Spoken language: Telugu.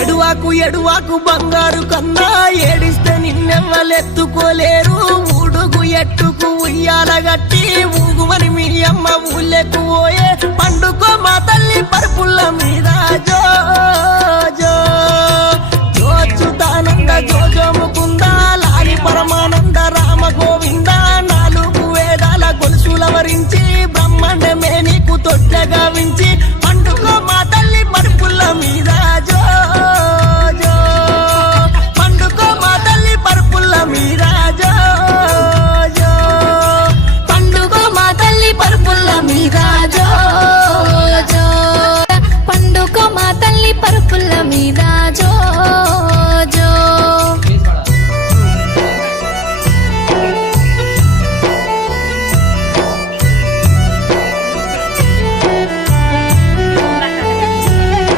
ఎడువాకు ఎడువాకు బంగారు కన్నా ఏడిస్తే నిన్నెవ్వలెత్తుకోలేరు ఊడుగు ఎట్టుకు ఉయ్యాల గట్టి ఊగుమని మీ అమ్మ ఊళ్ళెకు పోయే పండుకో మా తల్లి పరుపుల్ల మీద జో జో జోచుతానంద జోజోముకుంద లాలి పరమానంద రామ గోవింద నాలుగు వేదాల గొలుసుల వరించి బ్రహ్మాండమే నీకు తొట్టగా వించి పండుకో మా తల్లి పరుపుల్ల మీద జో జో పండుకో మా తల్లి పరుపుల్ల మీద జో జో పండుగ మా తల్లి పరుపుల మీద జో జో పండుగ మా తల్లి పరుపుల మీద జో